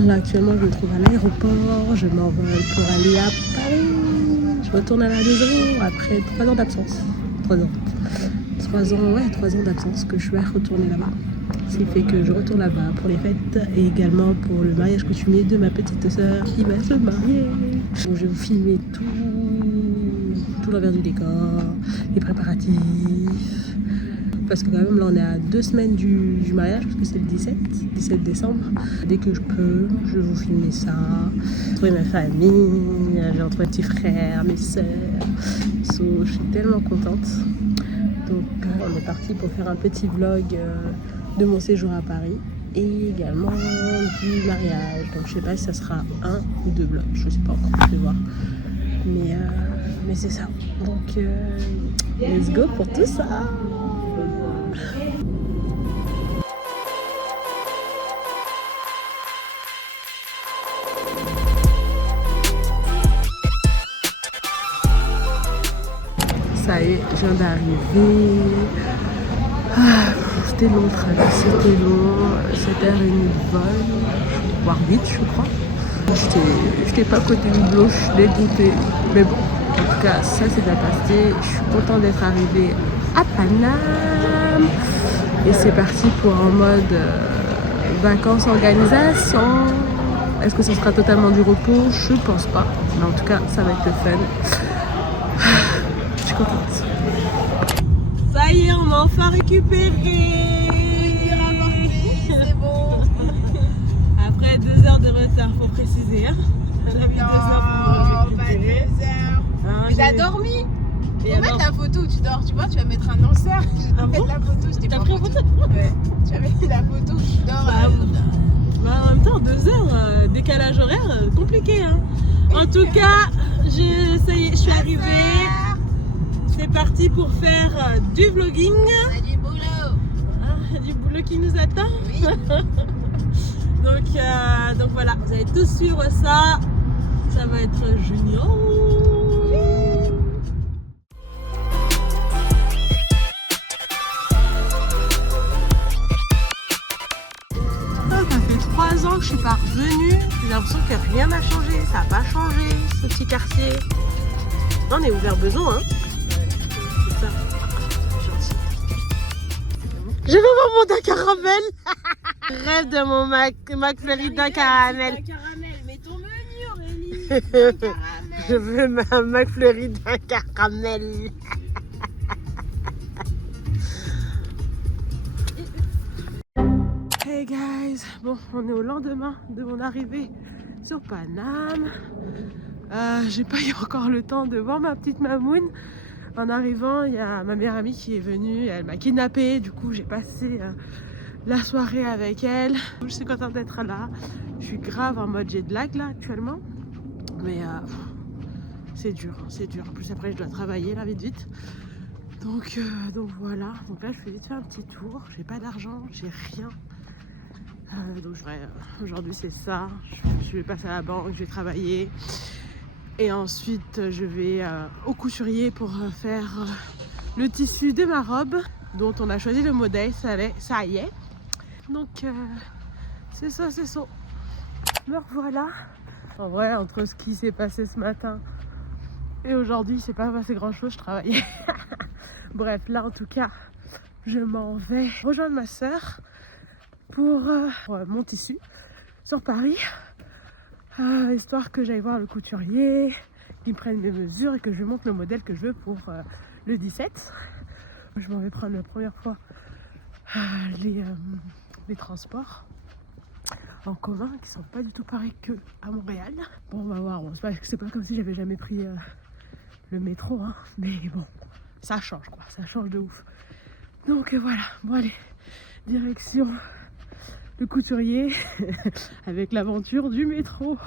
Là actuellement je me trouve à l'aéroport, je m'envole pour aller à Paris. Je retourne à la maison après 3 ans d'absence. 3 ans. 3 ans d'absence que je vais retourner là-bas. Ce qui fait que je retourne là-bas pour les fêtes et également pour le mariage coutumier de ma petite sœur qui va se marier. Donc je vais vous filmer tout l'envers du décor, les préparatifs. Parce que quand même là on est à 2 semaines du mariage, parce que c'est le 17 décembre. Dès que je peux, je vais vous filmer ça. J'ai retrouvé ma famille, j'ai retrouvé mes petits frères, mes sœurs. So, je suis tellement contente. Donc on est parti pour faire un petit vlog de mon séjour à Paris et également du mariage. Donc je sais pas si ça sera 1 ou 2 vlogs, je sais pas encore, je vais voir. Mais c'est ça. Donc let's go pour tout ça. Ça y est, je viens d'arriver. C'était long le trajet, c'était long. 7h30 de vol, voire 8 je crois. J'étais pas côté du boulot, je suis dégoûtée. Mais bon, en tout cas, ça c'est bien passé. Je suis contente d'être arrivée à Paname. Et c'est parti pour un mode vacances organisation. Est-ce que ce sera totalement du repos? Je pense pas. Mais en tout cas, ça va être le fun. Je suis contente. Ça y est, on m'a enfin récupéré. C'est bon. Après 2 heures de retard, faut préciser. Hein. Elle a mis 2 heures pour me récupérer. Pas 2 heures. Hein, Mais t'as dormi. Faut mettre la photo où tu dors. Tu vois, tu vas mettre un lanceur. Je vais mettre la photo. T'as pris en photo? Ouais. Tu vas mettre la photo où tu dors. Bah, en même temps, 2 heures, décalage horaire, compliqué. Hein. En tout cas, ça y est, je suis arrivée. C'est parti pour faire du vlogging. On a du boulot. Ah, du boulot qui nous attend. Oui. donc voilà, vous allez tous suivre ça. Ça va être génial. Ça fait 3 ans que je suis pas revenue. J'ai l'impression que rien n'a changé. Ça n'a pas changé, ce petit quartier. On est ouvert besoin, hein. C'est ça. Gentil. Je vais voir mon d'un caramel. Rêve de mon McFlurry d'un caramel. Un caramel. Mais ton menu, Aurélie. Un caramel. Je veux ma McFlurry d'un caramel. Hey guys, bon, on est au lendemain de mon arrivée sur Paname. J'ai pas eu encore le temps de voir ma petite Mamoun. En arrivant, il y a ma meilleure amie qui est venue, elle m'a kidnappée. Du coup, j'ai passé la soirée avec elle. Je suis contente d'être là. Je suis grave en mode jet lag là actuellement. Mais c'est dur, c'est dur. En plus, après, je dois travailler là vite. Donc voilà. Donc là, je fais vite faire un petit tour. J'ai pas d'argent, j'ai rien. Donc aujourd'hui c'est ça, je vais passer à la banque, je vais travailler et ensuite je vais au couturier pour faire le tissu de ma robe dont on a choisi le modèle, ça y est. Donc c'est ça. Me revoilà. En vrai, entre ce qui s'est passé ce matin et aujourd'hui, il s'est pas passé grand chose, je travaillais. Bref, là en tout cas, je m'en vais rejoindre ma soeur pour mon tissu sur Paris, histoire que j'aille voir le couturier, qu'il me prenne mes mesures et que je lui montre le modèle que je veux pour le 17. Je m'en vais prendre la première fois les transports en commun qui sont pas du tout pareils que à Montréal. Bon, on va voir, bon, c'est pas comme si j'avais jamais pris le métro, hein, mais bon, ça change quoi, ça change de ouf. Donc voilà, bon allez, direction le couturier avec l'aventure du métro.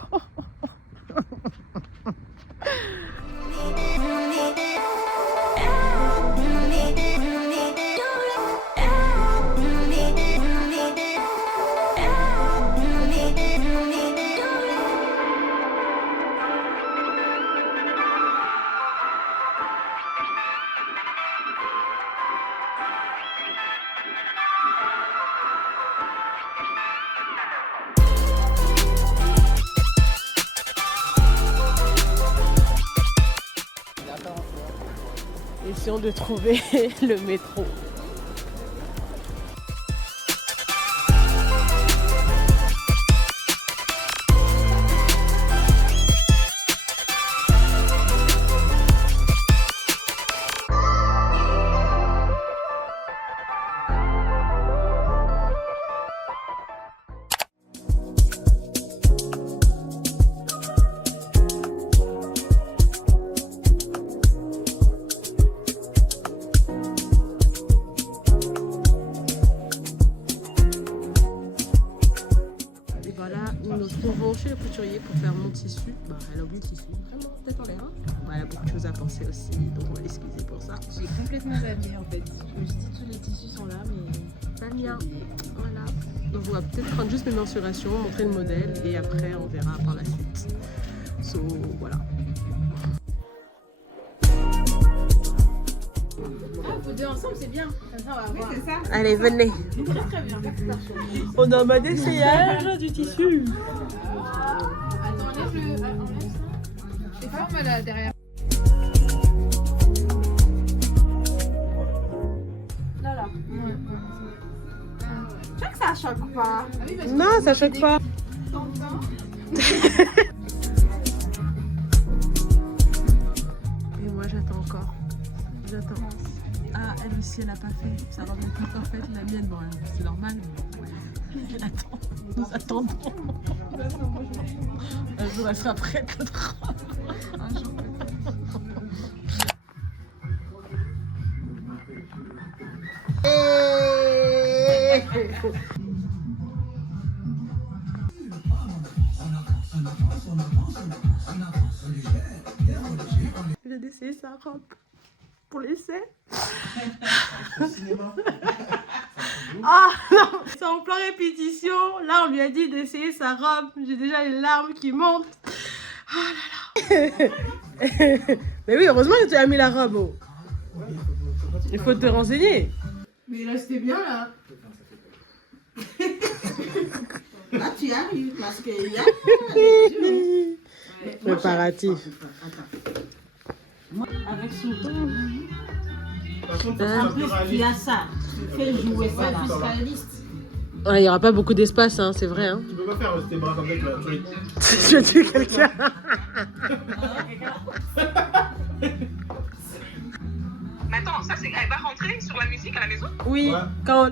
mission de trouver le métro. Nous nous retrouvons chez le couturier pour faire mon tissu. Bah, elle a oublié le tissu, vraiment, tête en l'air. Bah, elle a beaucoup de choses à penser aussi, donc on va l'excuser pour ça. J'ai complètement zappé en fait. Je me suis dit tous les tissus sont là, mais pas le mien. Voilà. Donc on va peut-être prendre juste mes mensurations, montrer le modèle et après on verra par la suite. So voilà. Faut deux ensemble, c'est bien. Comme ça, on va voir. Oui, c'est ça. Allez, venez. Très bien. On a un mode d'essayage du tissu. Attends, enlève ça. C'est forme là derrière. Là. Ouais. Je crois que ça choque pas. Ah oui, non, ça choque pas. Et moi j'attends encore. J'attends. Ah, elle aussi elle a pas fait. Ça va être plus parfaite. La mienne, bon, c'est normal. Mais elle attend. Nous attendons. Un jour elle sera prête, l'autre. Un jour j'ai d'essayer sa robe pour l'essai. Ah non, c'est en plein répétition. Là on lui a dit d'essayer sa robe. J'ai déjà les larmes qui montent. Ah là là. Mais oui, heureusement que tu as mis la robe. Oh. Il faut te renseigner. Mais là c'était bien là. Là tu arrives parce qu'il y a préparatif. avec surtout. En plus, il y a ça. Tu fais jouer ça là. Il n'y aura pas beaucoup d'espace, hein, c'est vrai. Hein. Tu peux pas faire tes bras comme ça, Je tue quelqu'un. Mais attends, ça c'est. Elle va rentrer sur la musique à la maison? Oui, Ouais. quand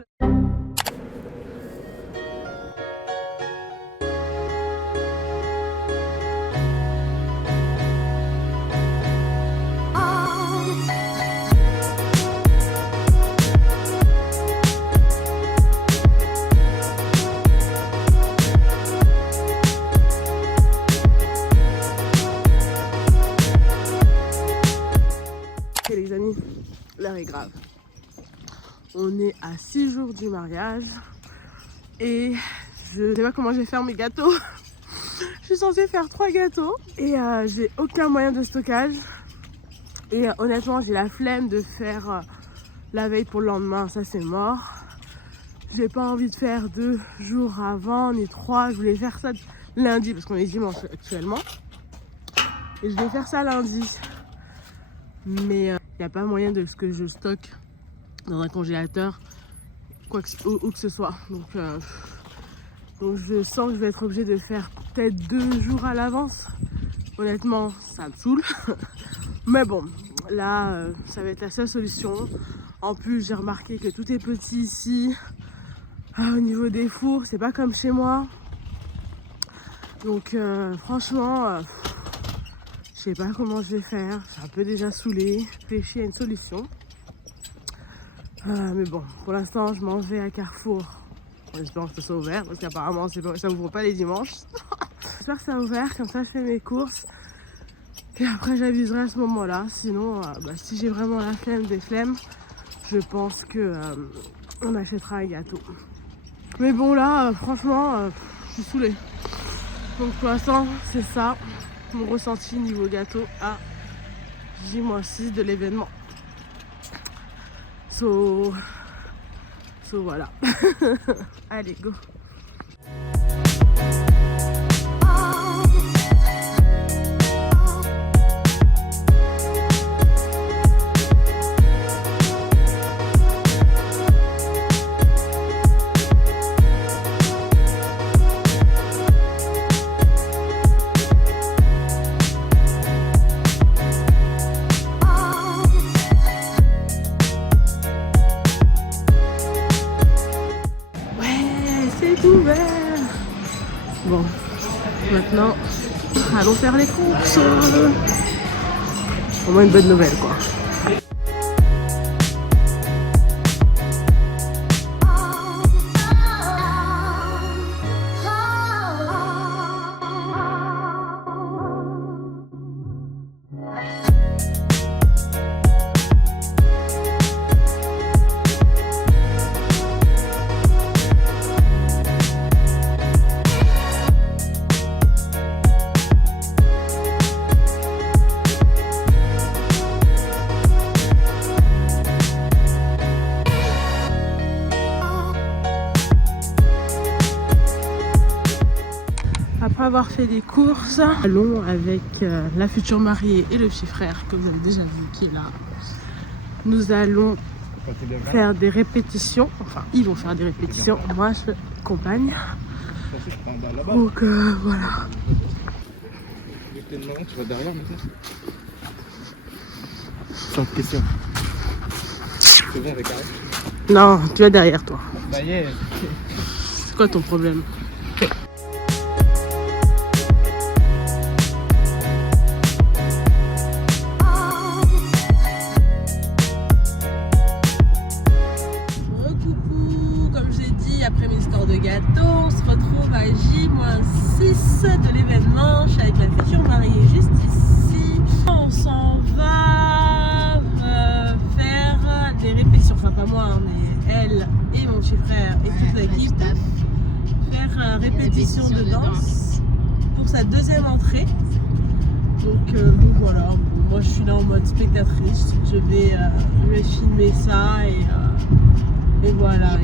les amis, l'heure est grave. On est à 6 jours du mariage et je sais pas comment je vais faire mes gâteaux. Je suis censée faire 3 gâteaux et j'ai aucun moyen de stockage. Et honnêtement, j'ai la flemme de faire la veille pour le lendemain, ça c'est mort. J'ai pas envie de faire 2 jours avant ni 3. Je voulais faire ça lundi parce qu'on est dimanche actuellement. Et je vais faire ça lundi. Mais il n'y a pas moyen de ce que je stocke dans un congélateur, quoi que, où que ce soit. Donc je sens que je vais être obligée de faire peut-être 2 jours à l'avance. Honnêtement, ça me saoule. Mais bon, là, ça va être la seule solution. En plus, j'ai remarqué que tout est petit ici. Au niveau des fours, c'est pas comme chez moi. Donc franchement... je sais pas comment je vais faire, je suis un peu déjà saoulée. Je réfléchis à une solution. Mais bon, pour l'instant, je m'en vais à Carrefour. En espérant que ça soit ouvert, parce qu'apparemment, ça ouvre pas les dimanches. J'espère que ça a ouvert, comme ça je fais mes courses. Et après, j'aviserai à ce moment-là. Sinon, si j'ai vraiment la flemme des flemmes, je pense que on achètera un gâteau. Mais bon, là, franchement, je suis saoulée. Donc pour l'instant, c'est ça. Mon ressenti niveau gâteau à J-6 de l'événement. So voilà. Allez, go. Maintenant, allons faire les courses. Au moins une bonne nouvelle quoi. Après avoir fait des courses, allons avec la future mariée et le petit frère que vous avez déjà vu qui est là. Nous allons faire des répétitions, enfin ils vont faire des répétitions, moi je accompagne. Donc voilà. Tu vas derrière maintenant. Sans question. Tu viens avec Arrête. Non, tu vas derrière toi. Ça y est. C'est quoi ton problème? Après mes histoires de gâteau, on se retrouve à J-6 de l'événement. Je suis avec la future mariée juste ici. On s'en va faire des répétitions, enfin pas moi, mais elle et mon petit frère et toute l'équipe faire répétition de danse pour sa deuxième entrée. Donc voilà, bon, moi je suis là en mode spectatrice. Je vais filmer ça et voilà.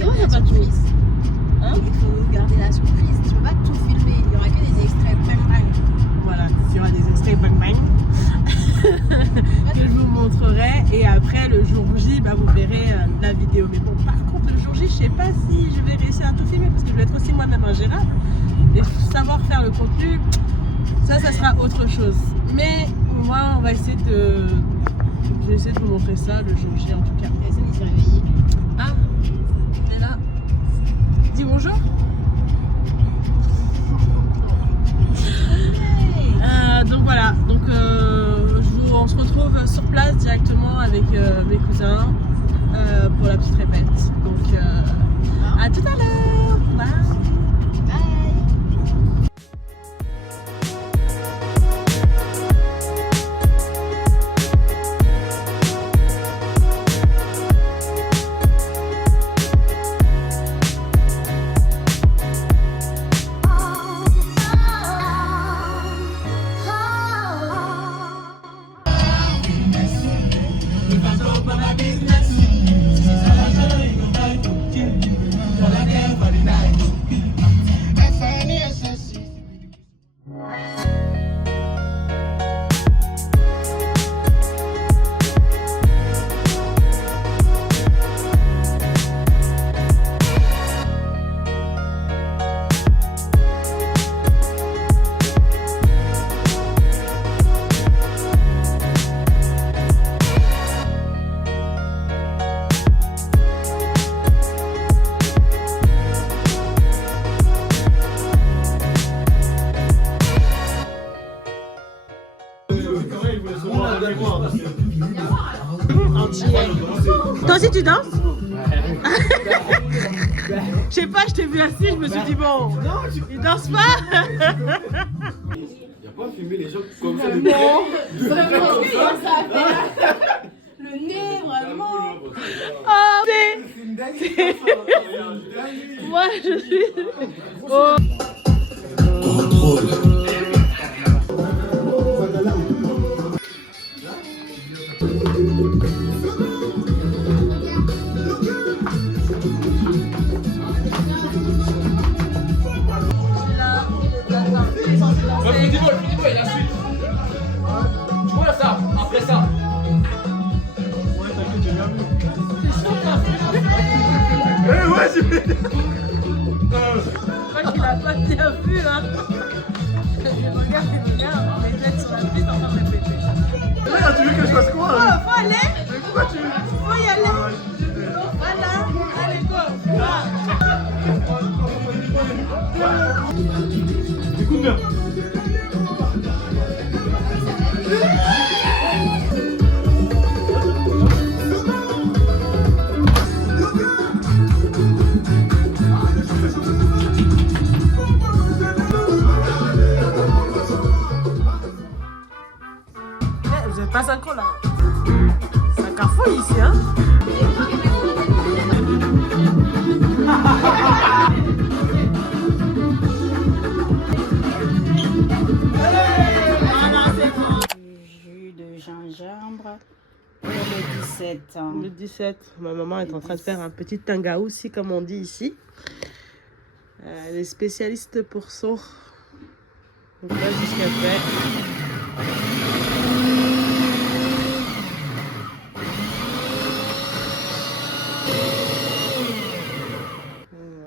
Non, il y a pas de surprise. Hein? Il faut garder la surprise. Tu peux pas tout filmer. Il y aura que des extraits bang bang. Voilà, il y aura des extraits bang bang que je vous montrerai. Et après, le jour J, bah, vous verrez la vidéo. Mais bon, par contre, le jour J, je sais pas si je vais réussir à tout filmer parce que je vais être aussi moi-même ingérable. Et savoir faire le contenu, ça sera autre chose. Mais moi, on va essayer de. Je vais essayer de vous montrer ça le jour J en tout cas. Personne ne s'est réveillé. Ah, on est là. Dis bonjour. Donc voilà, donc on se retrouve sur place directement avec mes cousins pour la petite répète. Donc à tout à l'heure. Bye. Bye. Toi aussi tu danses? Je sais pas, je t'ai vu assis, je me suis dit bon, il danse pas. Y'a pas filmé les gens comme ça. Non, vraiment, ça le nez, vraiment. Oh, moi je suis. Oh. Il y a suite. Tu vois ça, après ça. Ouais, t'inquiète, j'ai bien vu. Ouais, j'ai vu. Je crois qu'il a pas bien vu, hein. Regarde, on est têtes sur la piste en train de répéter. Là, tu veux que je fasse quoi? Oh, faut aller. Mais pourquoi tu veux? Faut y aller. Voilà, allez, go. Du combien? Vous êtes pas synchro là. Ça cafouille ici, hein. Jus de gingembre pour le 17 ans. Le 17, ma maman est en train de faire un petit tangaoussi comme on dit ici. Elle est spécialiste pour son. Donc là, c'est ce qu'elle fait.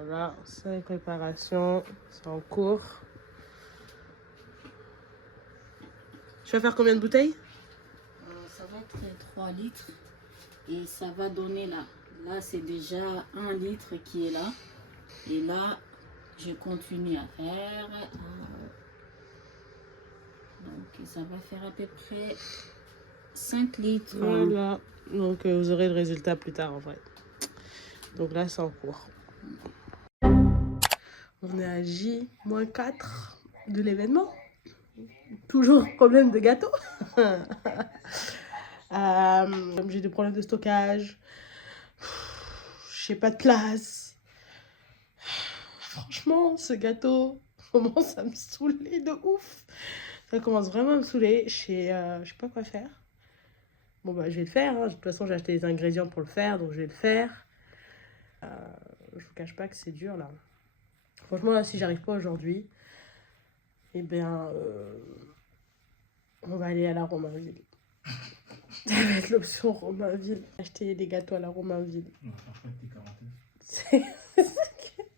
Voilà, c'est préparation, c'est en cours. Je vais faire combien de bouteilles? Ça va être 3 litres et ça va donner là. Là, c'est déjà 1 litre qui est là. Et là, je continue à faire. Donc, ça va faire à peu près 5 litres. Voilà, donc vous aurez le résultat plus tard en vrai. Donc là, c'est en cours. On est à J-4 de l'événement. Toujours problème de gâteau. J'ai des problèmes de stockage. J'ai pas de place. Franchement, ce gâteau commence à me saouler de ouf. Ça commence vraiment à me saouler. Je sais pas quoi faire. Bon, bah, je vais le faire. Hein. De toute façon, j'ai acheté les ingrédients pour le faire, donc je vais le faire. Je vous cache pas que c'est dur là. Franchement, là, si j'arrive pas aujourd'hui, eh bien, on va aller à la Romainville. Ça va être l'option Romainville. Acheter des gâteaux à la Romainville.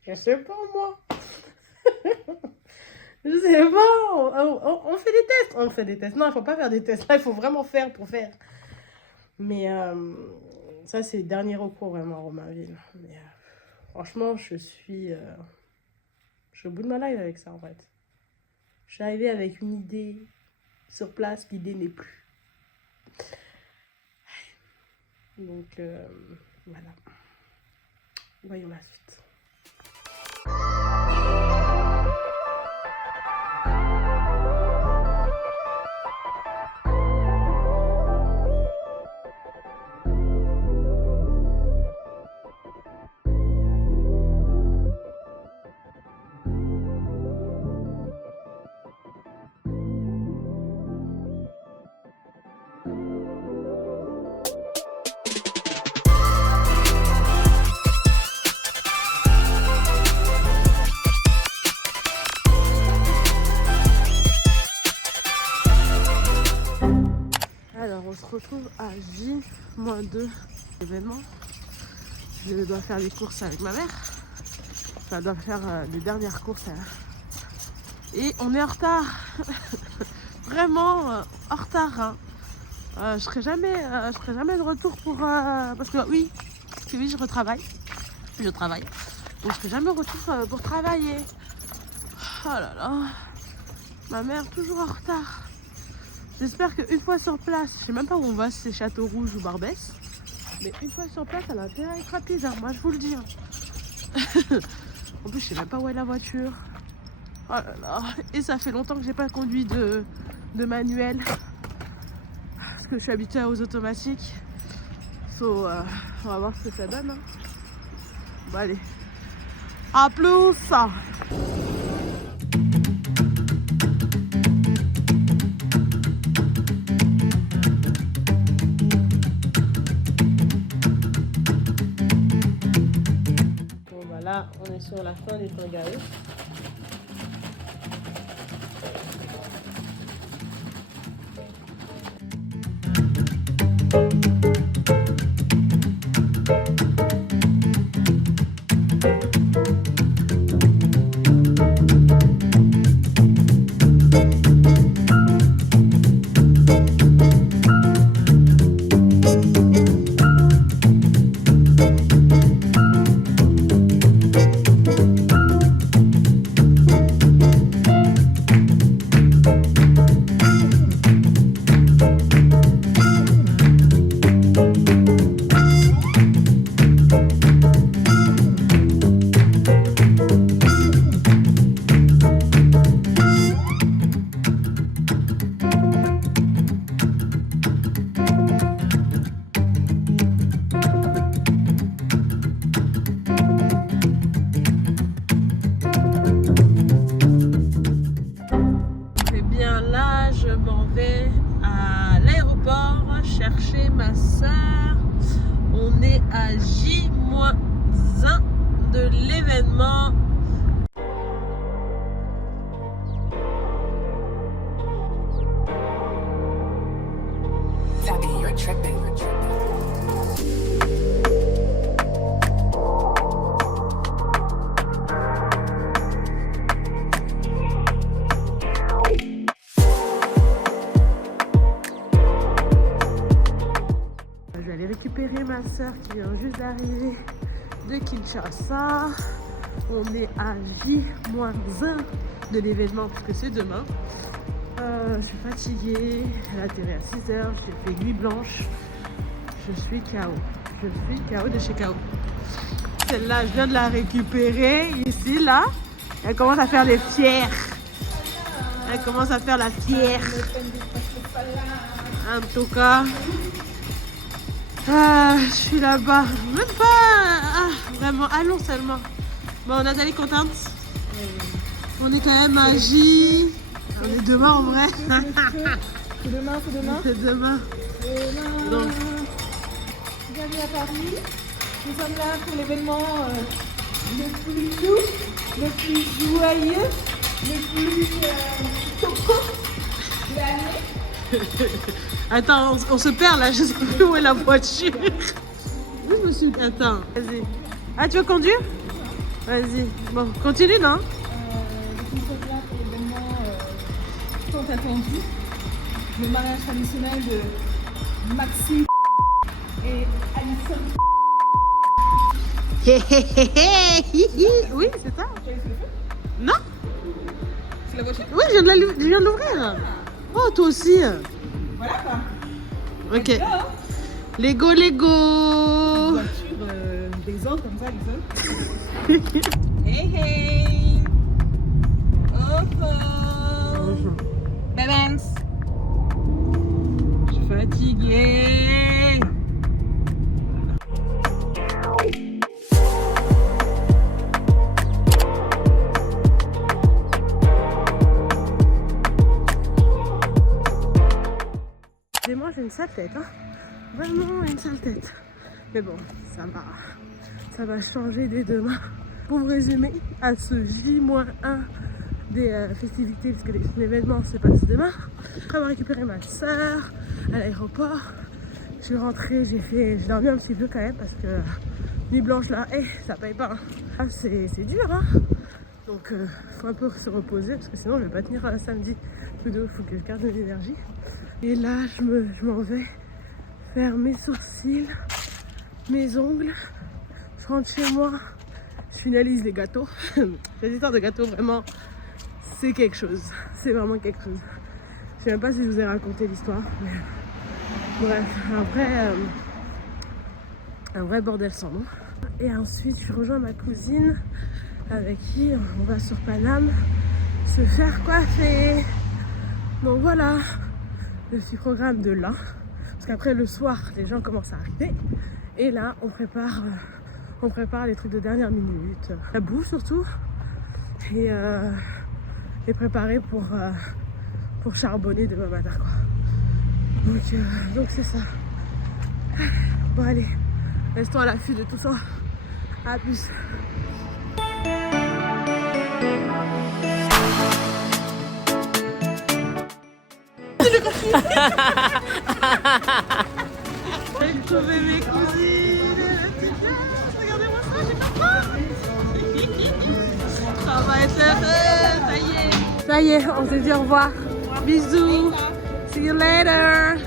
Je sais pas, moi. Je sais pas. On fait des tests. On fait des tests. Non, il faut pas faire des tests. Là, il faut vraiment faire pour faire. Mais ça, c'est le dernier recours vraiment à Romainville. Mais, franchement, je suis au bout de ma life avec ça, en fait. Je suis arrivée avec une idée sur place, l'idée n'est plus. Donc, voilà. Voyons la suite. On se retrouve à J-2 événement. Je dois faire les courses avec ma mère. Enfin, je dois faire les dernières courses. Et on est en retard. Vraiment en retard. Hein. Je serai jamais de retour pour... parce que oui, je retravaille. Je travaille. Donc je serai jamais de retour pour travailler. Oh là là. Ma mère toujours en retard. J'espère qu'une fois sur place, je sais même pas où on va, si c'est Château Rouge ou Barbès, mais une fois sur place, elle a intérêt à être rapide, hein, moi je vous le dis. Hein. En plus, je sais même pas où est la voiture. Oh là là, et ça fait longtemps que j'ai pas conduit de manuel, parce que je suis habituée aux automatiques. On va voir ce que ça donne. Hein. Bon allez, à plus. Là, on est sur la fin des tangaos. ma soeur. On est à J-1 de l'événement. J'allais récupérer ma soeur qui vient juste d'arriver de Kinshasa. On est à J-1 de l'événement parce que c'est demain. Je suis fatiguée, elle a atterri à 6h, j'ai fait nuit blanche. Je suis KO. Je suis KO de chez KO. Celle-là, je viens de la récupérer ici, là. Elle commence à faire les fières. Elle commence à faire la fière. En tout cas, je suis là-bas. Même pas. Vraiment, allons seulement. Bon, Nathalie, contente? On est quand même à J. On est demain en vrai. C'est demain, c'est demain. C'est demain. Donc. Bienvenue à Paris. Nous sommes là pour l'événement le plus doux, le plus joyeux, le plus coco de l'année. Attends, on se perd là, je sais plus où est la voiture. Oui, je me suis. Attends, vas-y. Ah, tu veux conduire? Vas-y. Bon, continue, non? Nous sommes là pour l'événement tant attendu, le mariage traditionnel de Maxime et Alison. Oui, c'est ça. Tu as laissé le feu? Non? C'est la voiture? Oui, je viens de l'ouvrir. Oh, toi aussi. Voilà quoi. Ok. Là, hein. Lego, Lego. Voiture des autres comme ça, les autres. Hey hey. Oh oh. Bébens. Je suis fatiguée. Et moi j'ai une sale tête, hein. Vraiment une sale tête. Mais bon, ça va changer dès demain. Pour vous résumer, à ce J-1 des festivités, parce que l'événement se passe demain. Après avoir récupéré ma soeur à l'aéroport, je suis rentrée, j'ai dormi un petit peu quand même parce que nuit blanche là, ça paye pas. Hein. Ah, c'est dur, hein. Donc faut un peu se reposer parce que sinon je vais pas tenir samedi. Tout de faut que je garde de l'énergie. Et là je m'en vais faire mes sourcils, mes ongles. Je rentre chez moi, je finalise les gâteaux. Cette histoire de gâteaux vraiment c'est quelque chose. C'est vraiment quelque chose. Je sais même pas si je vous ai raconté l'histoire. Mais... bref, un vrai bordel sans nom. Et ensuite je rejoins ma cousine avec qui on va sur Paname se faire coiffer. Donc voilà le petit programme de là. Parce qu'après le soir, les gens commencent à arriver. Et là, on prépare les trucs de dernière minute. La bouffe surtout. Et préparer pour charbonner demain matin, quoi. Donc c'est ça. Bon allez, restons à l'affût de tout ça. À plus. J'ai trouvé mes cousines. Regardez-moi ça, j'ai compris. Ça va être heureux, ça y est. Ça y est, on s'est dit au revoir. Bisous. See you later.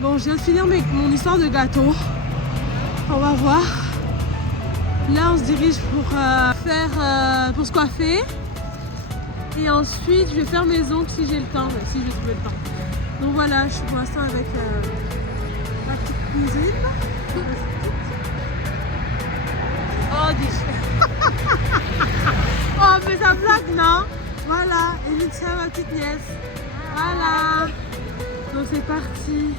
Bon, je viens de finir mon histoire de gâteau. On va voir. Là, on se dirige pour pour se coiffer. Et ensuite, je vais faire mes ongles si j'ai le temps, si je trouve le temps. Donc voilà, je suis pour l'instant avec ma petite cousine. Oh, oh, mais ça blague, non? Voilà, et Lucia, ma petite nièce. Voilà. Donc c'est parti.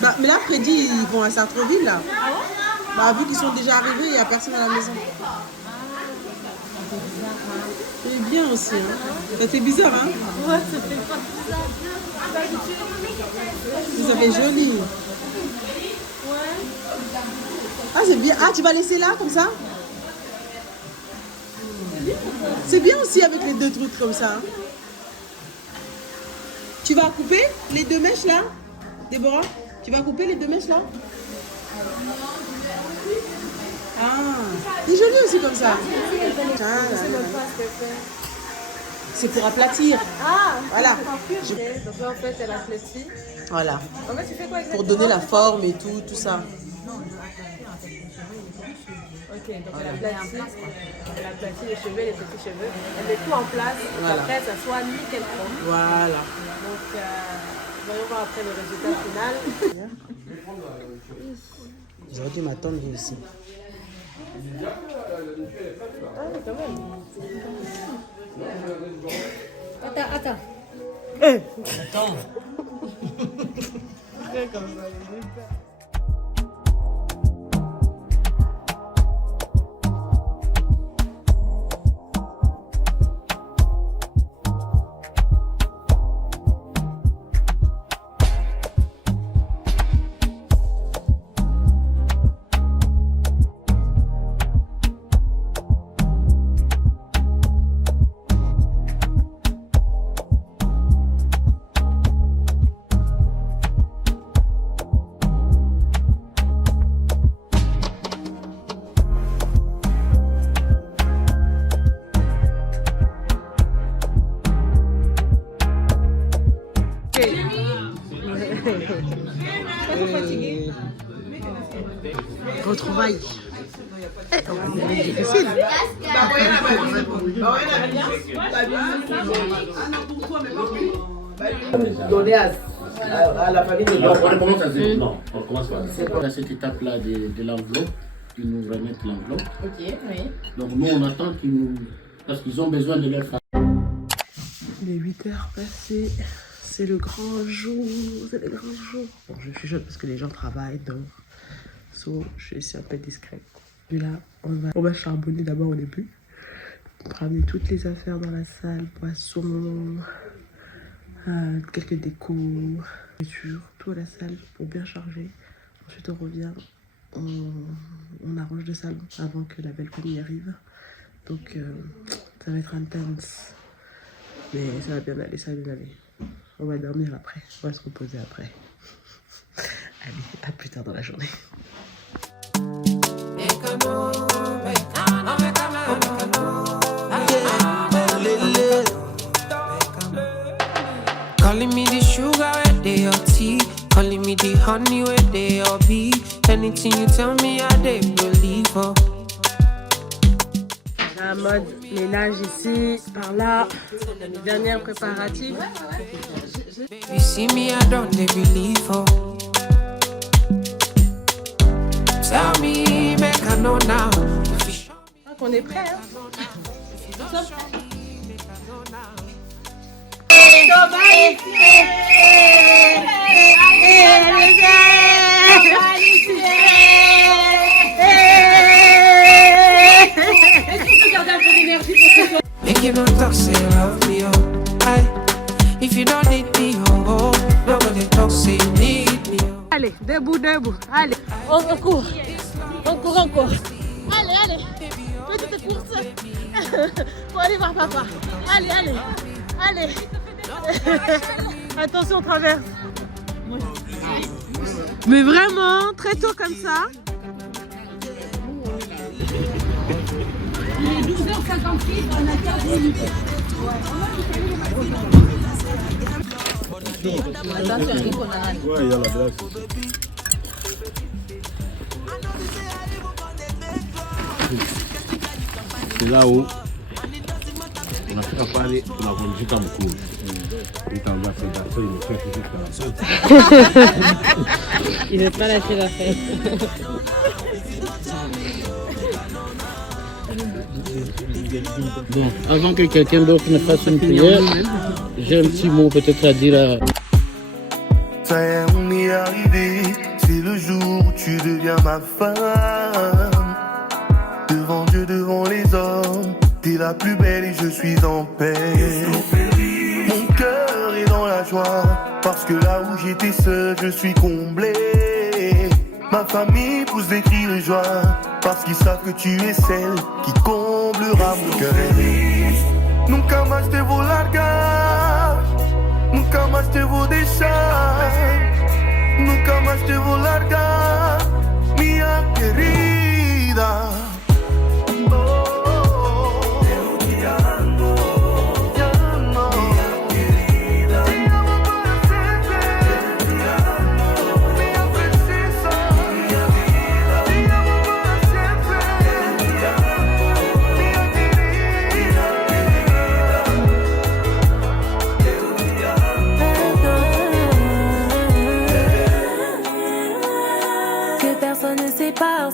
Bah, mais là, Freddy, ils vont à Sartreville, là. Bah, vu qu'ils sont déjà arrivés, il n'y a personne à la maison. C'est bien aussi, hein. Ça fait bizarre, hein. Ouais, ça fait pas bizarre. Ça fait joli. Ah, c'est bien. Ah, tu vas laisser là, comme ça? C'est bien aussi avec les deux trucs comme ça. Hein. Tu vas couper les deux mèches là, Déborah? Tu vas couper les deux mèches là? Ah, c'est joli aussi comme ça. C'est pour aplatir. Ah, Voilà. donc là en fait elle aplatit. Voilà. En fait tu fais quoi exactement? Pour donner la forme et tout ça. Ok, donc elle aplatit les cheveux, les petits cheveux. Elle met tout en place. Voilà. Après ça soit nickel forme. Voilà. Donc voyons voir après le résultat final. Vous auriez dû m'attendre vous aussi. Ah oui, quand même. Attends. Attends. Comme ça, Retrouvailles. C'est difficile. Donner à la famille de Alors, on recommence à zéro. Non, on recommence pas. À cette étape-là de l'enveloppe, ils nous remettent l'enveloppe. Ok, oui. Donc nous, on attend qu'ils nous... Parce qu'ils ont besoin de leur famille. Les 8 heures passées, c'est le grand jour, c'est le grand jour. Bon, je suis jeune parce que les gens travaillent, donc je suis un peu discrète. Et là, on va charbonner d'abord au début. Pour ramener toutes les affaires dans la salle, poissons, quelques décos, nourriture, tout à la salle pour bien charger. Ensuite, on revient, on arrange le salon avant que la belle famille arrive. Donc, ça va être intense. Mais ça va bien aller, ça va bien aller. On va dormir après, on va se reposer après. Allez, à plus tard dans la journée. Calling me the sugar where they your tea, calling me the honey where they your bee. Anything you tell me, I they believe her. Un mode ménage ici, par là, dernière préparative. You see me, I don't they believe her. Tell me, make I know now. On est prêt, hein? Make you not talk, say you love me, oh. Aye. If you don't need me, oh, nobody talk, say you need me, oh. Allez, debout, debout, allez. On court, on court, on court. Allez, allez, petite course. Pour aller voir papa. Allez, allez, allez. Attention, on traverse. Mais vraiment, très tôt comme ça. Il est 12h58, on a 15 minutes. Attention, il faut la... Ouais, il y a la glace. C'est là où on a fait à parler, on a vendu jusqu'à Moukoum. Il t'en va faire garçon, il me fait jusqu'à la fin. Il veut pas lâcher la fête. Bon, avant que quelqu'un d'autre ne fasse une prière, j'ai un petit mot peut-être à dire à... Ça y est, on est arrivé, c'est le jour où tu deviens ma femme. Devant Dieu, devant les hommes, t'es la plus belle et je suis en paix. Mon cœur est dans la joie, parce que là où j'étais seul, je suis comblé. Ma famille pousse des cris de joie, parce qu'ils savent que tu es celle qui comblera mon cœur. Nunca más te vou largar, nunca más te vou deixar, nunca más te vou largar, minha querida.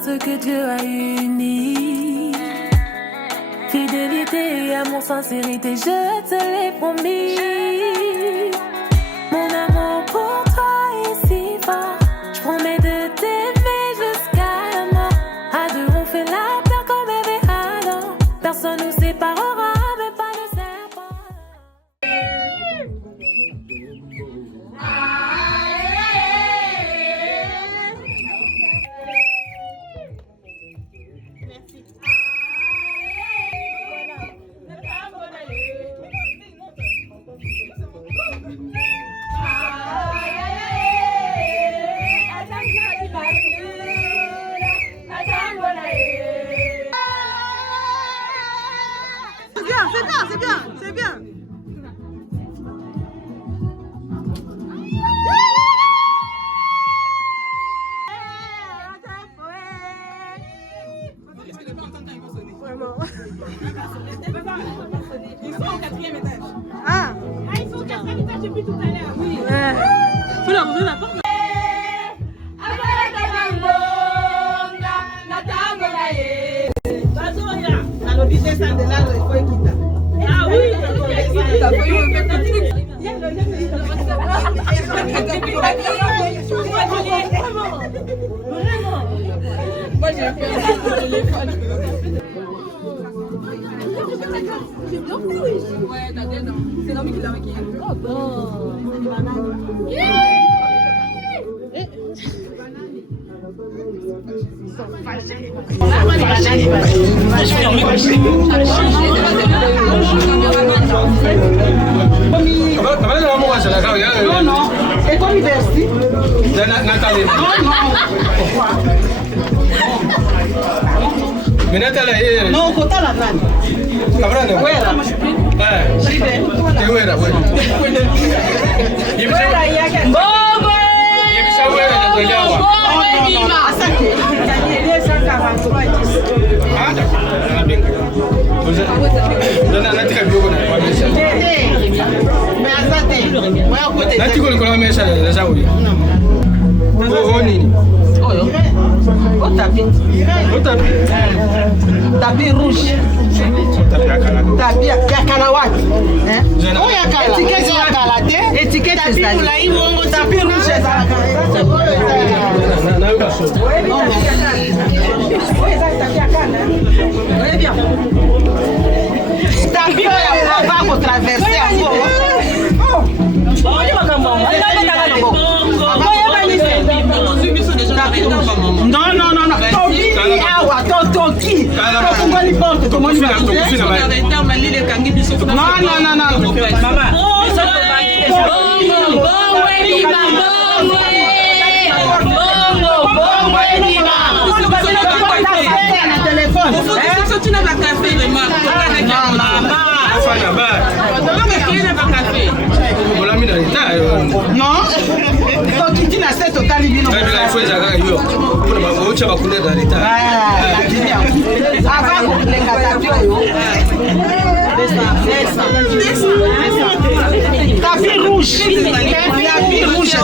Ce que Dieu a uni, fidélité et amour, sincérité, je te l'ai promis. Mon amour pour toi est si fort, je promets de t'aimer jusqu'à la mort. À deux on fait la paix comme bébé alors, personne nous séparera, mais pas le serpent. C'est bien. Vraiment. Ils sont au 4e étage. Ah, ils sont au 4e étage depuis tout à l'heure. Oui. Faut leur ouvrir la porte. Ah oui, vraiment. Moi j'ai fait un téléphone. Ouais, t'as bien non. C'est l'homme qui l'a maquillé. Oh bon. Non. Et toi, merci. Nathalie. Mais Nathalie. Non, faut pas la vanne. Tapis rouge. Tapis ya kalawat. Étiquette ya kalate. Étiquette tapis rouge tapis ya va traverser non. Toki. Non, Toki na set au calibino. Tapis rouge. Tapis rouge.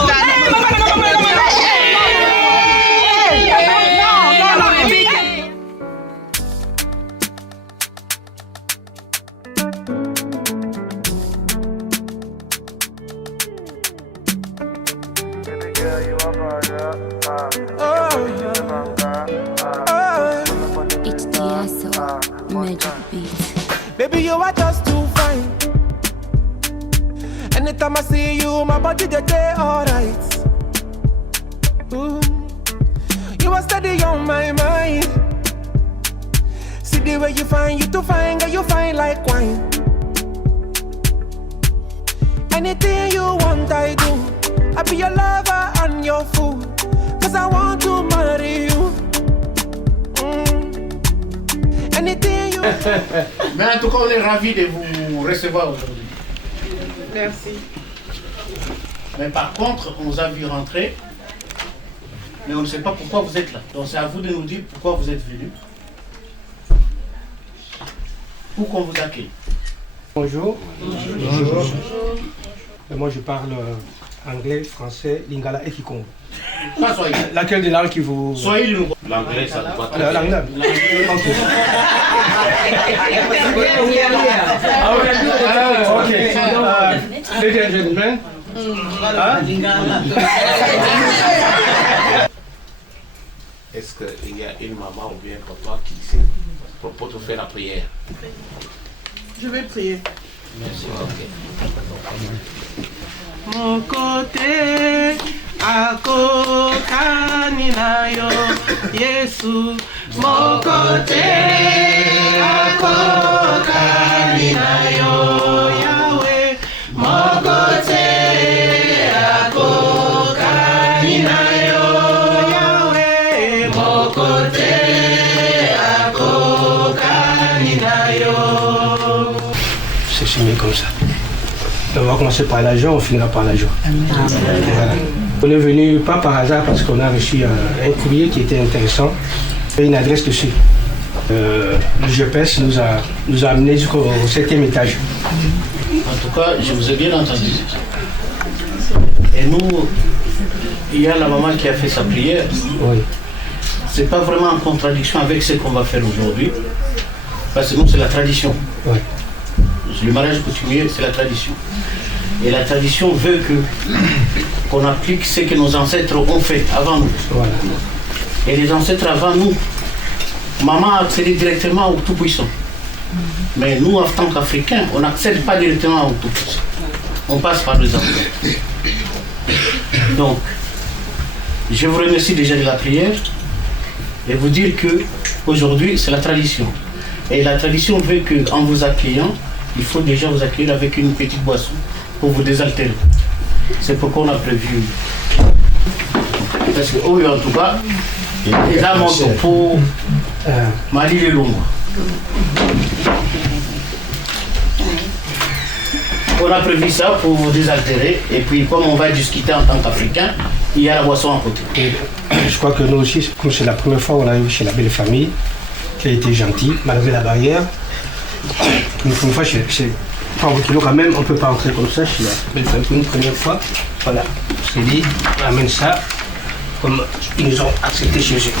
It's TSO, Magic Beats. Baby, you are just too fine. Anytime I see you, my body they day alright. You are steady on my mind. See the way you find, you too fine, girl, you fine like wine. Anything you want, I do. I be your lover and your fool. Cause I want to marry you. Anything you... Mais en tout cas, on est ravis de vous recevoir aujourd'hui. Merci. Mais par contre, on vous a vu rentrer, mais on ne sait pas pourquoi vous êtes là. Donc c'est à vous de nous dire pourquoi vous êtes venus. Pour qu'on vous accueille. Bonjour. Bonjour. Moi je parle anglais, français, lingala et kikongo. Pas soyez. Laquelle des langues qui vous... Soyez le l'anglais, ça doit être... L'anglais. Ok. Ladies and gentlemen. Est-ce qu'il y a une maman ou bien un papa qui sait pour te faire la prière? Je vais prier. Merci. Mon côté, akokani nayo, Yesu. Mon côté, akokani nayo, Yahweh. Mon côté, akokani nayo, Yahweh. Mon côté, akokani nayo. C'est signé comme ça. On va commencer par la joie, on finira par la joie. Voilà. On est venu pas par hasard parce qu'on a reçu un courrier qui était intéressant et une adresse dessus. Le GPS nous a amené jusqu'au 7e étage. En tout cas, je vous ai bien entendu. Et nous, il y a la maman qui a fait sa prière. Oui. C'est pas vraiment en contradiction avec ce qu'on va faire aujourd'hui. Parce que nous, c'est la tradition. Oui. Le mariage coutumier, c'est la tradition. Et la tradition veut qu'on applique ce que nos ancêtres ont fait avant nous. Voilà. Et les ancêtres avant nous, maman a accédé directement au Tout-Puissant. Mais nous, en tant qu'Africains, on n'accède pas directement au Tout-Puissant. On passe par les ancêtres. Donc, je vous remercie déjà de la prière et vous dire que aujourd'hui, c'est la tradition. Et la tradition veut qu'en vous accueillant, il faut déjà vous accueillir avec une petite boisson pour vous désaltérer. C'est pourquoi on a prévu. Parce que, oh, en tout cas, les âmes pour Mali les longs. On a prévu ça pour vous désaltérer. Et puis, comme on va discuter en tant qu'Africain, il y a la boisson à côté. Et je crois que nous aussi, comme c'est la première fois qu'on arrive chez la belle famille, qui a été gentille, malgré la barrière. Une fois, c'est pas un kilo quand même, on ne peut pas entrer comme ça chez la belle famille. Une première fois, voilà, c'est dit, on amène ça, comme ils nous ont accepté chez eux.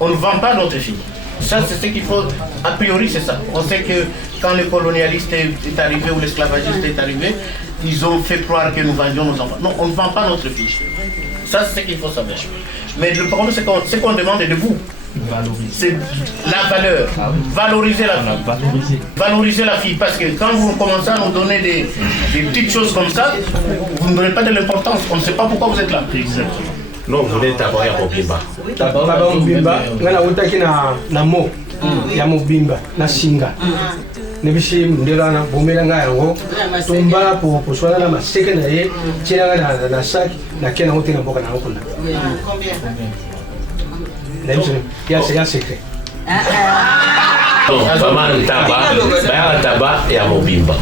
On ne vend pas notre fille. Ça, c'est ce qu'il faut. A priori, c'est ça. On sait que quand le colonialiste est arrivé ou l'esclavagiste est arrivé, ils ont fait croire que nous vendions nos enfants. Non, on ne vend pas notre fille. Ça, c'est ce qu'il faut savoir. Mais le problème, c'est ce qu'on demande de vous. C'est la valeur. Valoriser la fille. Valoriser la fille. Parce que quand vous commencez à nous donner des petites choses comme ça, vous ne donnez pas de l'importance. On ne sait pas pourquoi vous êtes là. Exactement. Non, vous voulez d'abord à Mobimba. Baba Mobimba, ngana utaki na mo ya Mobimba na singa. Nebisi ndela na bomela nga yango tombala po swala na maseke na ye tina na sac na kena hote na boka na hokuna. Combien? Il y a un secret. vraiment taba taba ya mobimba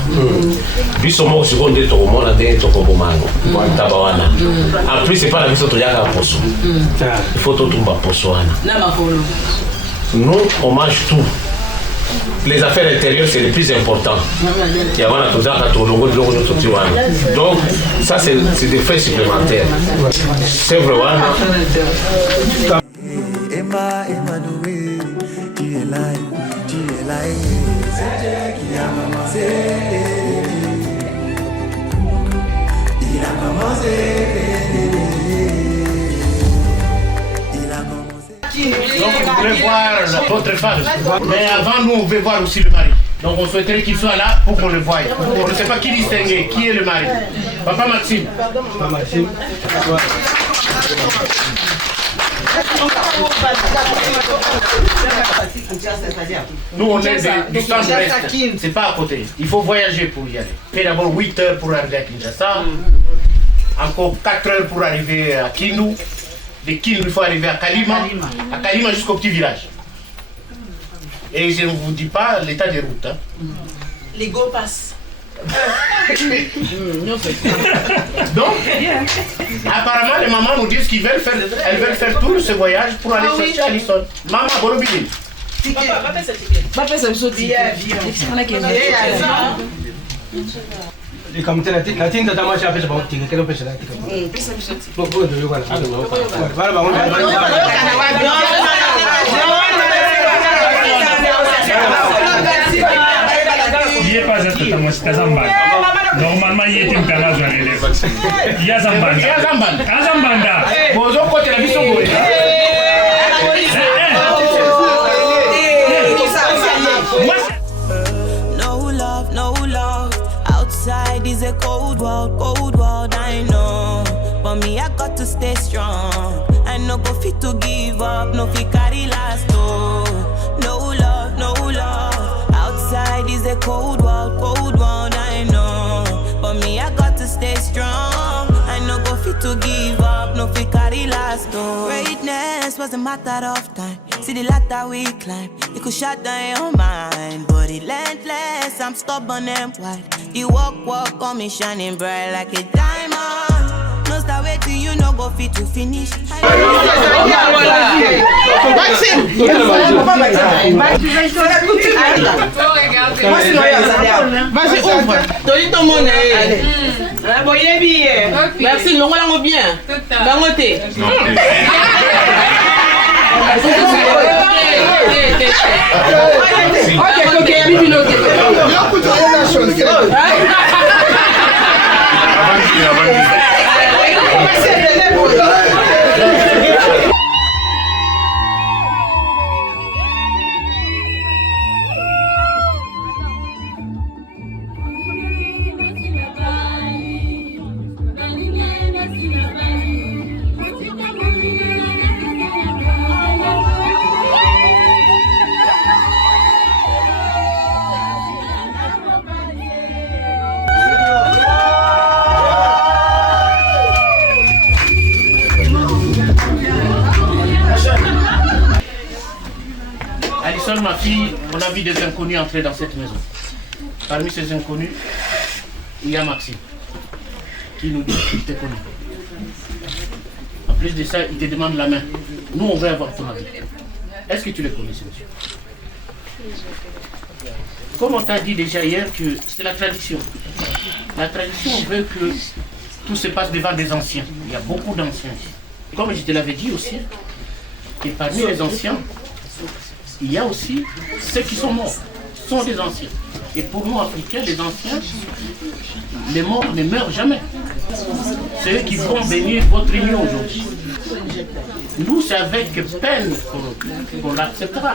biso moko sikoyo nde tokomona nde tokobomano taba wana en plus c'est pas la biso toyaka poso il faut totumba poso wana nous on mange tout. Les affaires intérieures, c'est le plus important. Donc, ça, c'est des frais supplémentaires. C'est vraiment. Donc on voulait voir votre femme. Mais avant nous on veut voir aussi le mari. Donc on souhaiterait qu'il soit là pour qu'on le voie. On ne sait pas qui distinguer, qui est le mari. Papa Maxime. Papa Maxime. Nous on est du centre-est, c'est pas à côté. Il faut voyager pour y aller. Fait d'abord 8 heures pour arriver à Kinshasa. Encore 4 heures pour arriver à Kindu. De Kindu, il faut arriver à Kalima jusqu'au petit village. Et je ne vous dis pas l'état des routes. Hein. Les go passent. Donc, apparemment, les mamans nous disent qu'elles veulent faire tout ce voyage pour aller chercher Alison. Maman, Bolobili. Papa, c'est un sautier avion. Et comme tu l'as dit, la tinte de ta main, j'ai appelé pour tirer. Quelle opération là? Beaucoup de voilà. Il n'est pas exactement c'est Zambanda. Normalement, il est un canal dans les lèvres. Il y a Zambanda. Il y a Zambanda. Bonjour, côté la mission. No love. Outside is a cold world, I know. But me, I got to stay strong. I no go fit to give up, no fit carry last, oh. No love. Outside is a cold world, I know. But me, I got to stay strong. I no go fit to give up, no fit carry last, oh. Greatness was a matter of time. See the ladder we climb, it could shut down your mind. But relentless, I'm stubborn and white. The walk on me shining bright like a diamond. No start waiting, you no go fit to finish. Maxime, vas-y, ouvre. Donne ton monnaie. Bon, il est bien. Merci, nous allons bien. Bangoté. Ma fille, on a vu des inconnus entrer dans cette maison. Parmi ces inconnus, il y a Maxime, qui nous dit qu'il te connaît. En plus de ça, il te demande la main. Nous, on veut avoir ton avis. Est-ce que tu le connais, ce monsieur? Comme on t'a dit déjà hier que c'est la tradition. La tradition veut que tout se passe devant des anciens. Il y a beaucoup d'anciens. Comme je te l'avais dit aussi, que parmi les anciens, il y a aussi ceux qui sont morts, sont des anciens. Et pour nous, Africains, les anciens, les morts ne meurent jamais. C'est eux qui vont bénir votre union aujourd'hui. Nous, c'est avec peine qu'on l'acceptera.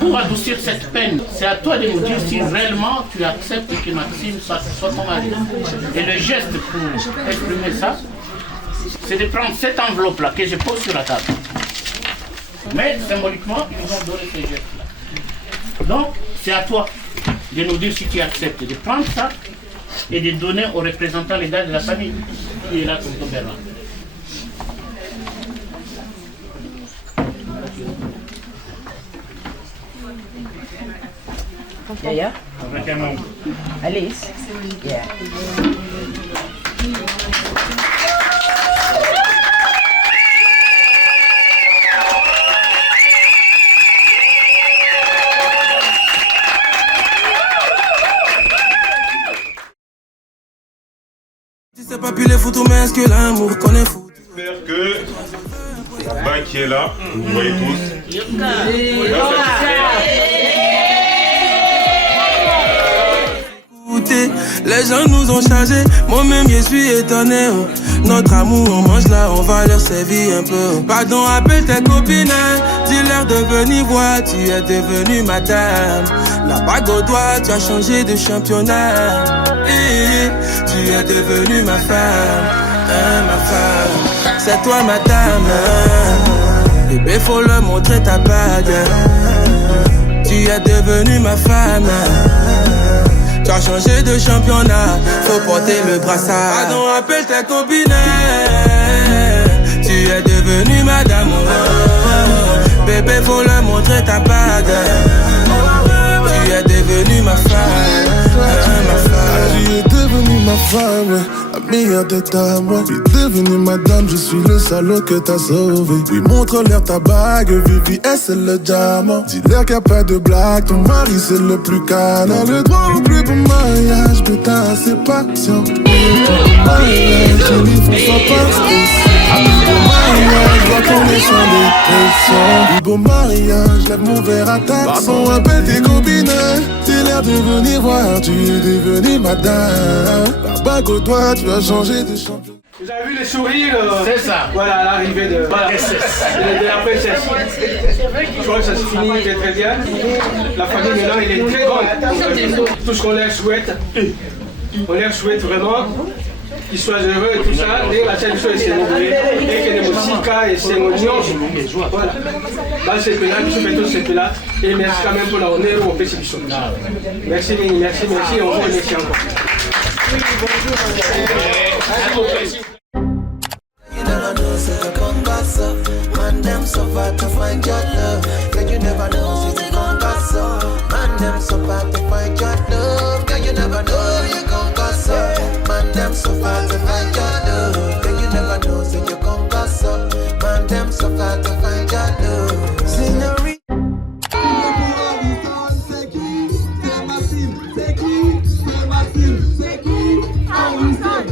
Pour adoucir cette peine, c'est à toi de nous dire si réellement tu acceptes que Maxime soit ton mari. Et le geste pour exprimer ça, c'est de prendre cette enveloppe-là que je pose sur la table. Mais symboliquement, ils nous ont donné ces gestes-là. Donc, c'est à toi de nous dire si tu acceptes de prendre ça et de donner aux représentants légaux de la famille qui est là comme ton Bernard. franchement. Yeah. Avec un mot. Alice. Yeah. Si c'est pas plus les photos, mais est-ce que l'amour connaît fou? J'espère que Baba qui est là, vous voyez tous. Écoutez, les gens nous ont chargés, moi-même je suis étonné. Oh. Notre amour, on mange là, on va leur servir un peu. Pardon, appelle tes copines, dis-leur de venir voir, tu es devenue ma dame. La bague au doigt, tu as changé de championnat. Tu es devenue ma femme, ma femme. C'est toi ma dame, bébé faut leur montrer ta bague. Tu es devenue ma femme. Tu as changé de championnat, faut porter le brassard. Pardon, appelle tes copines. Tu es devenue madame. Bébé, faut leur montrer ta bague. Tu es devenue ma femme, ma femme. Tu es devenue ma femme, ouais. La meilleure de ta moi. Tu es devenue madame, je suis le salaud que t'as sauvé. Oui, montre-leur ta bague, VVS c'est le diamant. Dis-leur qu'il n'y a pas de blague, ton mari c'est le plus canon. Le droit au plus beau mariage, mais t'as assez patient. Mariage, il faut soit pas stressé. Mariage, doit tourner sans dépression. Du beau mariage, lève mon verre à ta façon. Appelle tes copines, dis-leur de venir voir, tu es devenue madame. La bague au doigt, tu as changé de champion. Vous avez vu les sourires C'est ça. Voilà, à l'arrivée de la princesse. Je crois que ça se finit très très bien. La famille maintenant, elle est très grande. Tout ce qu'on leur souhaite, on leur souhaite vraiment qu'ils soient heureux et tout ça. Et la chaîne de et c'est mon et que les musiques et c'est mon nom. Voilà. Là, c'est là, je fais tout c'est là. Et merci quand même pour la honneur où on fait ces bisous. Merci, merci, merci. On vous remercie encore. You never know, say you gon' gossip. Man, them suffer to find your love. Girl, you never know, say you gon' gossip. Man, them suffer to find your love. Girl, you never know, you gon' gossip. Man, them suffer to find your love. Girl, you never know, say you gon' gossip. Man, them suffer to find your love. Scenery.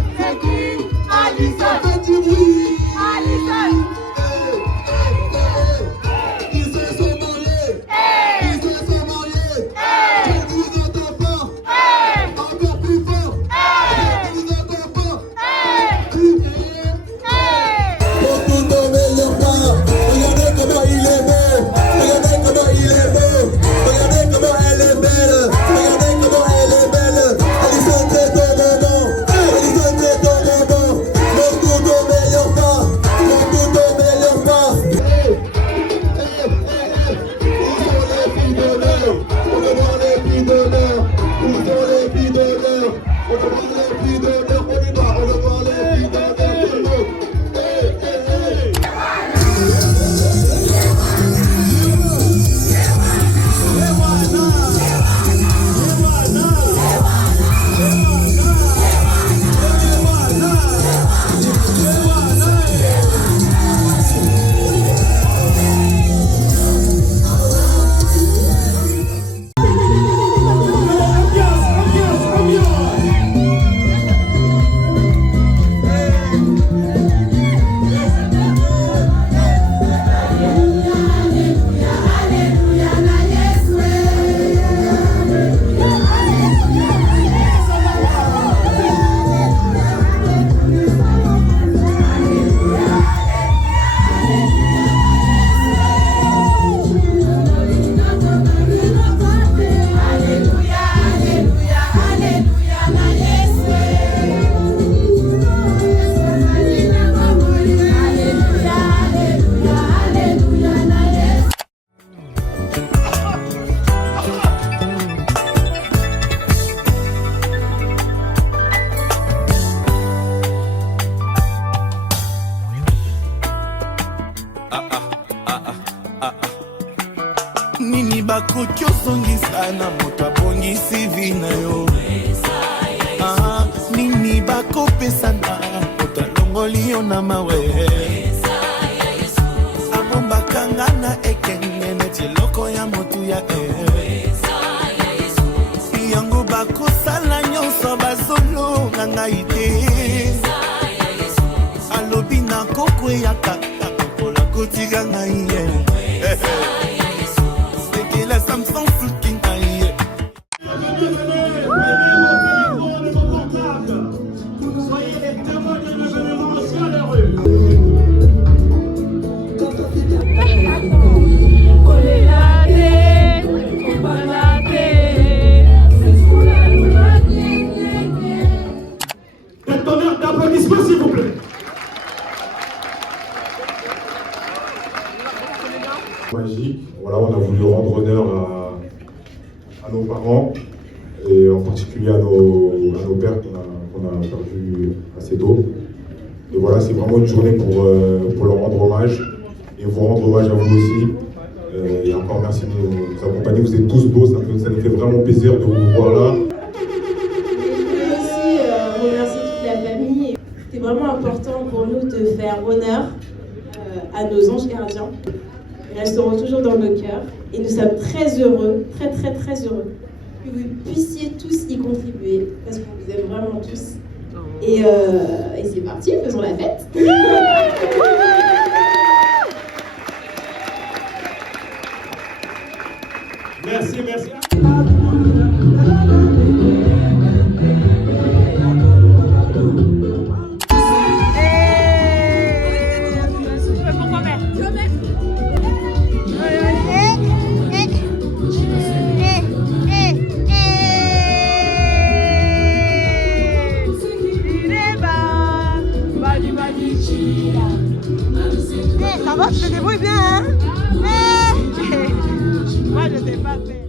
C'est qui bakoki osongisa na moto abongisi vi na yo nini bakopesana moto alongoli yo na mawe abombakanga na ekenge neti eloko ya motu ya yango bakosala nyonso bazolonga ngai te alobi na kokweyaka nakokola kotika ngai ye sekela samson suki ngai ye Soyez les témoins de l'événement chaleureux. Un tonnerre d'applaudissements, s'il vous plaît. Magique, voilà, on a voulu rendre honneur à nos parents et en particulier à nos pères qu'on a perdus assez tôt. Et voilà, c'est vraiment une journée pour leur rendre hommage et vous rendre hommage à vous aussi. Et encore merci de nous accompagner, vous êtes tous beaux, ça nous fait vraiment plaisir de vous voir là. Je voulais aussi remercier toute la famille. C'était vraiment important pour nous de faire honneur à nos anges gardiens. Ils resteront toujours dans nos cœurs et nous sommes très heureux, très heureux que vous puissiez tous y contribuer parce qu'on vous aime vraiment tous. Et c'est parti, faisons la fête. Merci, merci. Ça va, tu te débrouilles bien, hein? Moi, je t'ai pas fait.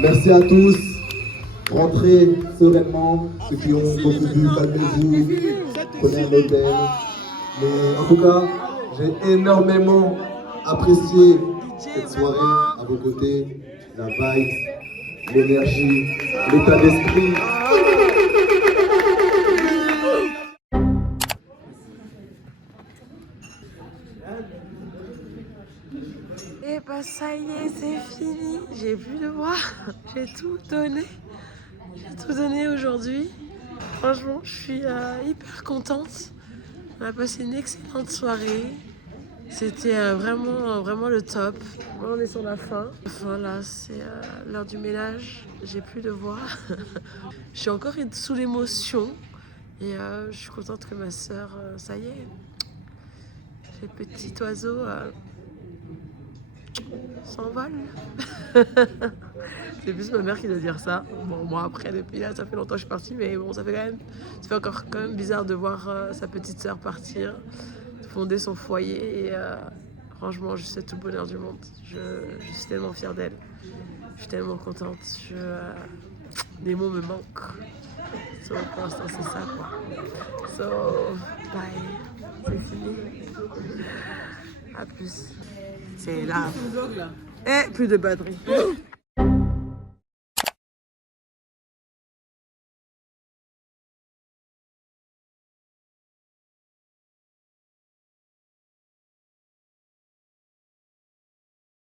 Merci à tous. Rentrez sereinement. Ceux qui ont beaucoup bu, calmez-vous. Prenez un hôtel. Mais en tout cas, j'ai énormément apprécié cette soirée à vos côtés. La vibe, l'énergie, l'état d'esprit. Et bah ça y est, c'est fini. J'ai plus de voix. J'ai tout donné. J'ai tout donné aujourd'hui. Franchement, je suis hyper contente. On a passé une excellente soirée. C'était vraiment le top. Là, on est sur la fin. Enfin là, c'est l'heure du ménage. J'ai plus de voix. Je suis encore sous l'émotion. Et je suis contente que ma soeur, ça y est, ces petits oiseaux s'envolent. C'est plus ma mère qui doit dire ça. Bon, moi après, depuis là, ça fait longtemps que je suis partie, mais bon, ça fait encore quand même bizarre de voir sa petite sœur partir, fonder son foyer. Et franchement, je sais tout le bonheur du monde. Je suis tellement fière d'elle. Je suis tellement contente. Les mots me manquent. So, pour l'instant, c'est ça, quoi. So, bye. C'est fini. À plus. C'est là. Et plus de batterie.